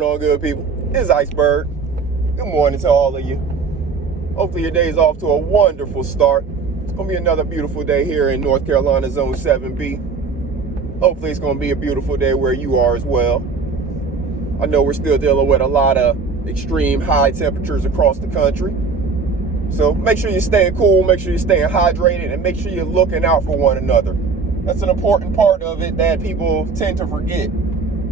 going on, good people? It's Iceberg. Good morning to all of you. Hopefully your day is off to a wonderful start. It's going to be another beautiful day here in North Carolina, Zone 7B. Hopefully it's going to be a beautiful day where you are as well. I know we're still dealing with a lot of extreme high temperatures across the country. So make sure you're staying cool, make sure you're staying hydrated, and make sure you're looking out for one another. That's an important part of it that people tend to forget.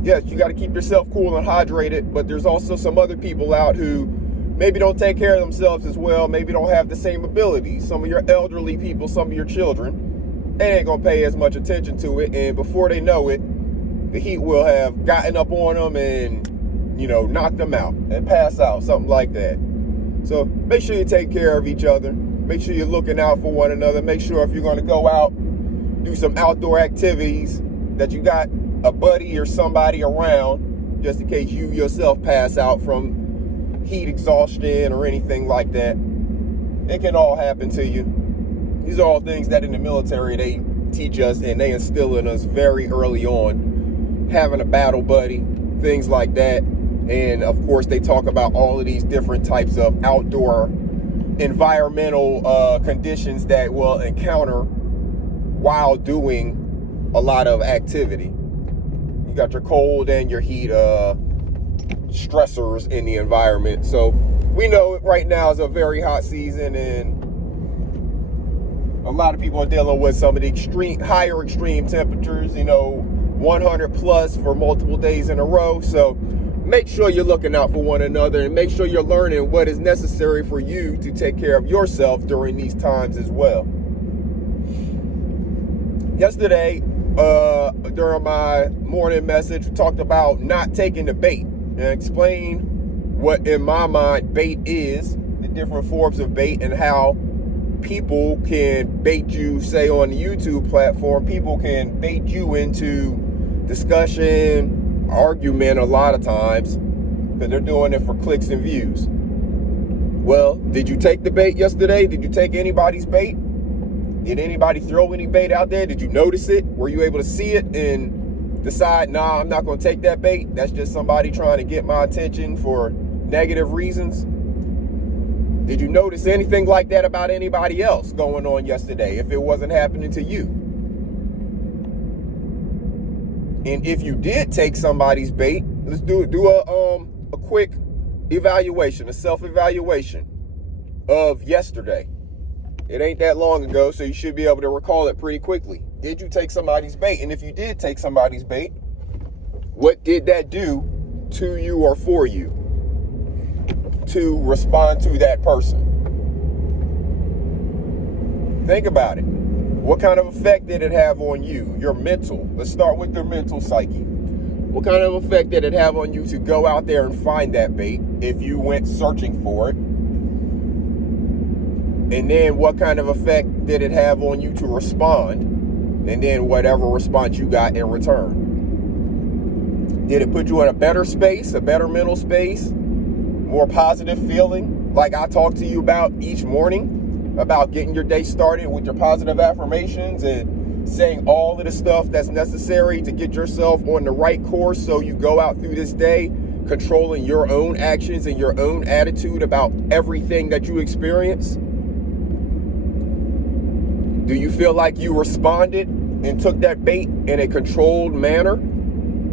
Yes, you got to keep yourself cool and hydrated, but there's also some other people out who maybe don't take care of themselves as well, maybe don't have the same abilities. Some of your elderly people, some of your children, they ain't going to pay as much attention to it, and before they know it, the heat will have gotten up on them and, knock them out and pass out, something like that. So make sure you take care of each other. Make sure you're looking out for one another. Make sure if you're going to go out, do some outdoor activities, that you got a buddy or somebody around just in case you yourself pass out from heat exhaustion or anything like that. It can all happen to you. These are all things that in the military they teach us and they instill in us very early on. Having a battle buddy, things like that. And of course they talk about all of these different types of outdoor environmental conditions that we'll encounter while doing a lot of activity. You got your cold and your heat stressors in the environment. So we know right now is a very hot season, and a lot of people are dealing with some of the higher extreme temperatures, 100 plus for multiple days in a row. So make sure you're looking out for one another and make sure you're learning what is necessary for you to take care of yourself during these times as well. Yesterday, during my morning message, we talked about not taking the bait and explain what, in my mind, bait is, the different forms of bait, and how people can bait you, say on the YouTube platform. People can bait you into discussion, argument a lot of times, because they're doing it for clicks and views. Well, did you take the bait yesterday? Did you take anybody's bait? Did anybody throw any bait out there? Did you notice it? Were you able to see it and decide, nah, I'm not going to take that bait? That's just somebody trying to get my attention for negative reasons. Did you notice anything like that about anybody else going on yesterday if it wasn't happening to you? And if you did take somebody's bait, let's do a quick evaluation, a self-evaluation of yesterday. It ain't that long ago, so you should be able to recall it pretty quickly. Did you take somebody's bait? And if you did take somebody's bait, what did that do to you or for you to respond to that person? Think about it. What kind of effect did it have on you? Your mental. Let's start with your mental psyche. What kind of effect did it have on you to go out there and find that bait if you went searching for it? And then what kind of effect did it have on you to respond? And then whatever response you got in return. Did it put you in a better space, a better mental space, more positive feeling, like I talk to you about each morning, about getting your day started with your positive affirmations and saying all of the stuff that's necessary to get yourself on the right course so you go out through this day controlling your own actions and your own attitude about everything that you experience? Do you feel like you responded and took that bait in a controlled manner?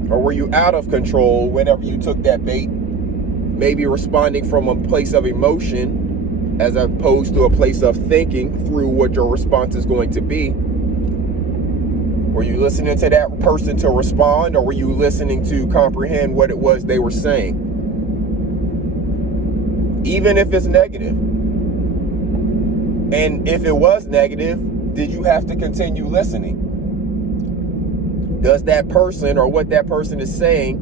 Or were you out of control whenever you took that bait? Maybe responding from a place of emotion as opposed to a place of thinking through what your response is going to be. Were you listening to that person to respond, or were you listening to comprehend what it was they were saying? Even if it's negative. And if it was negative, did you have to continue listening? Does that person or what that person is saying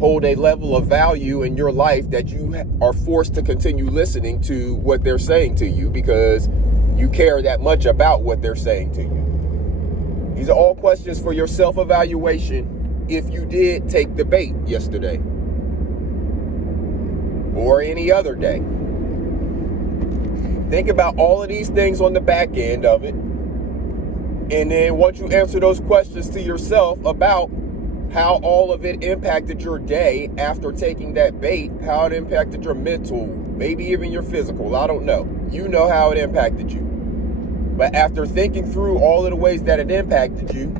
hold a level of value in your life that you are forced to continue listening to what they're saying to you because you care that much about what they're saying to you? These are all questions for your self-evaluation if you did take the bait yesterday or any other day. Think about all of these things on the back end of it. And then once you answer those questions to yourself about how all of it impacted your day after taking that bait, how it impacted your mental, maybe even your physical. I don't know. You know how it impacted you. But after thinking through all of the ways that it impacted you,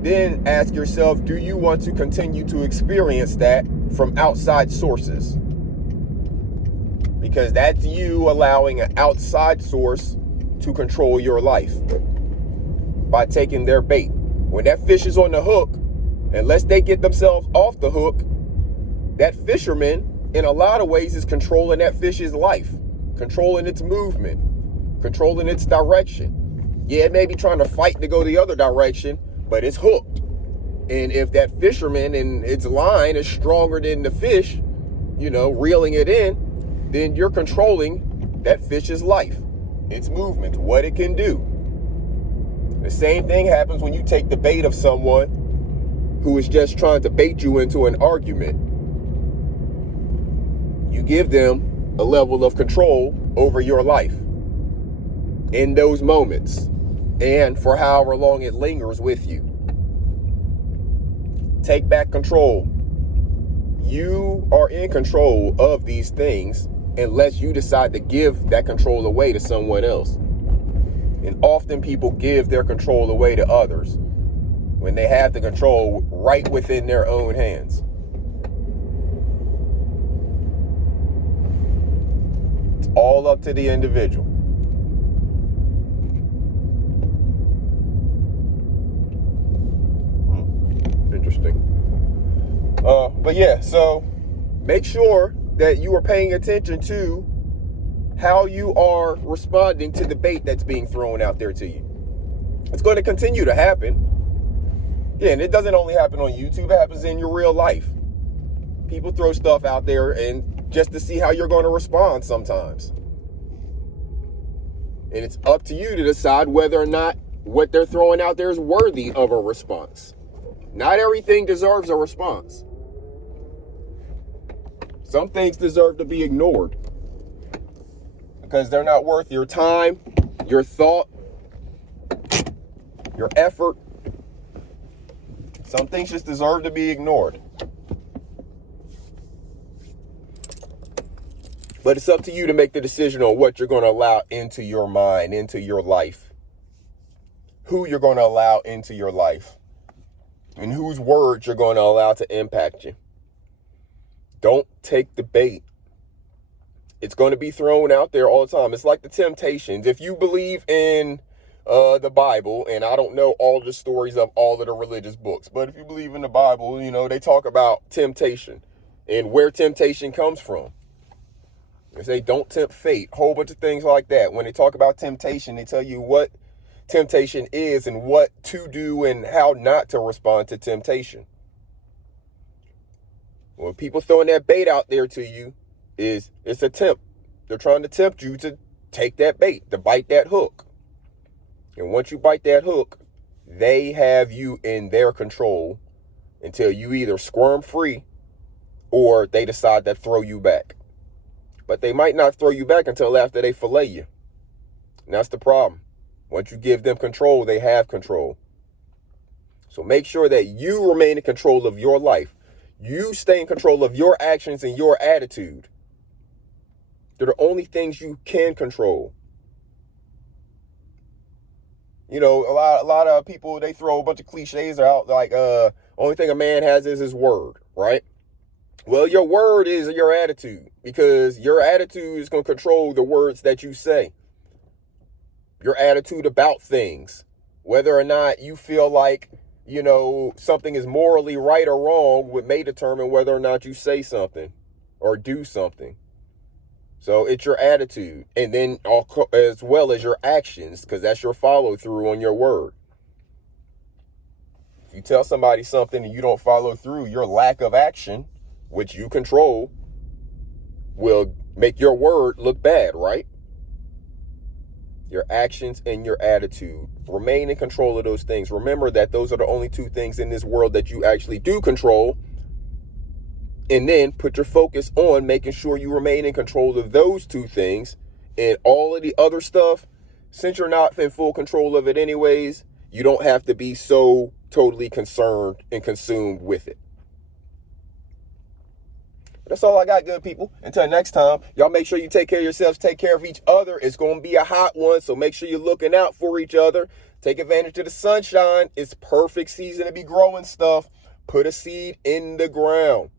then ask yourself, do you want to continue to experience that from outside sources? Because that's you allowing an outside source to control your life by taking their bait. When that fish is on the hook, unless they get themselves off the hook, that fisherman, in a lot of ways, is controlling that fish's life, controlling its movement, controlling its direction. Yeah, it may be trying to fight to go the other direction, but it's hooked. And if that fisherman and its line is stronger than the fish, reeling it in, then you're controlling that fish's life, its movement, what it can do. The same thing happens when you take the bait of someone who is just trying to bait you into an argument. You give them a level of control over your life in those moments and for however long it lingers with you. Take back control. You are in control of these things unless you decide to give that control away to someone else. And often people give their control away to others when they have the control right within their own hands. It's all up to the individual. Interesting. But yeah, so make sure that you are paying attention to how you are responding to the bait that's being thrown out there to you. It's going to continue to happen. Yeah, and it doesn't only happen on YouTube, it happens in your real life. People throw stuff out there and just to see how you're going to respond sometimes. And it's up to you to decide whether or not what they're throwing out there is worthy of a response. Not everything deserves a response. Some things deserve to be ignored because they're not worth your time, your thought, your effort. Some things just deserve to be ignored. But it's up to you to make the decision on what you're going to allow into your mind, into your life. Who you're going to allow into your life. And whose words you're going to allow to impact you. Don't take the bait. It's going to be thrown out there all the time. It's like the temptations. If you believe in the Bible, and I don't know all the stories of all of the religious books, but if you believe in the Bible, they talk about temptation and where temptation comes from. They say don't tempt fate, a whole bunch of things like that. When they talk about temptation, they tell you what temptation is and what to do and how not to respond to temptation. When people throwing that bait out there to you, it's a tempt. They're trying to tempt you to take that bait, to bite that hook. And once you bite that hook, they have you in their control until you either squirm free or they decide to throw you back. But they might not throw you back until after they fillet you. And that's the problem. Once you give them control, they have control. So make sure that you remain in control of your life. You stay in control of your actions and your attitude. They're the only things you can control. A lot of people, they throw a bunch of cliches out like, only thing a man has is his word, right? Well, your word is your attitude because your attitude is going to control the words that you say. Your attitude about things, whether or not you feel like, something is morally right or wrong may determine whether or not you say something or do something. So it's your attitude and then as well as your actions, because that's your follow through on your word. If you tell somebody something and you don't follow through, your lack of action, which you control, will make your word look bad, right? Your actions and your attitude. Remain in control of those things. Remember that those are the only two things in this world that you actually do control. And then put your focus on making sure you remain in control of those two things. And all of the other stuff, since you're not in full control of it anyways, you don't have to be so totally concerned and consumed with it. That's all I got, good people. Until next time, y'all make sure you take care of yourselves, take care of each other. It's going to be a hot one, so make sure you're looking out for each other. Take advantage of the sunshine. It's perfect season to be growing stuff. Put a seed in the ground.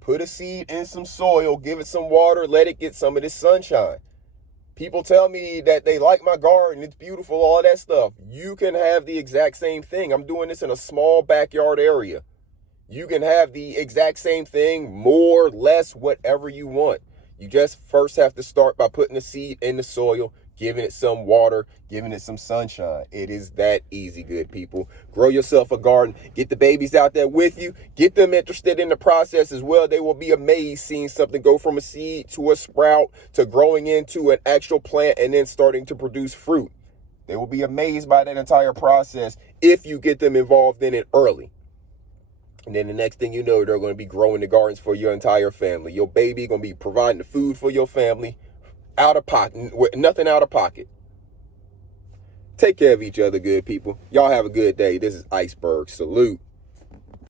Put a seed in some soil. Give it some water. Let it get some of this sunshine. People tell me that they like my garden. It's beautiful, all that stuff. You can have the exact same thing. I'm doing this in a small backyard area. You can have the exact same thing, more, less, whatever you want. You just first have to start by putting the seed in the soil, giving it some water, giving it some sunshine. It is that easy, good people. Grow yourself a garden. Get the babies out there with you. Get them interested in the process as well. They will be amazed seeing something go from a seed to a sprout to growing into an actual plant and then starting to produce fruit. They will be amazed by that entire process if you get them involved in it early. And then the next thing you know, they're going to be growing the gardens for your entire family. Your baby going to be providing the food for your family out of pocket, with nothing out of pocket. Take care of each other, good people. Y'all have a good day. This is Iceberg. Salute.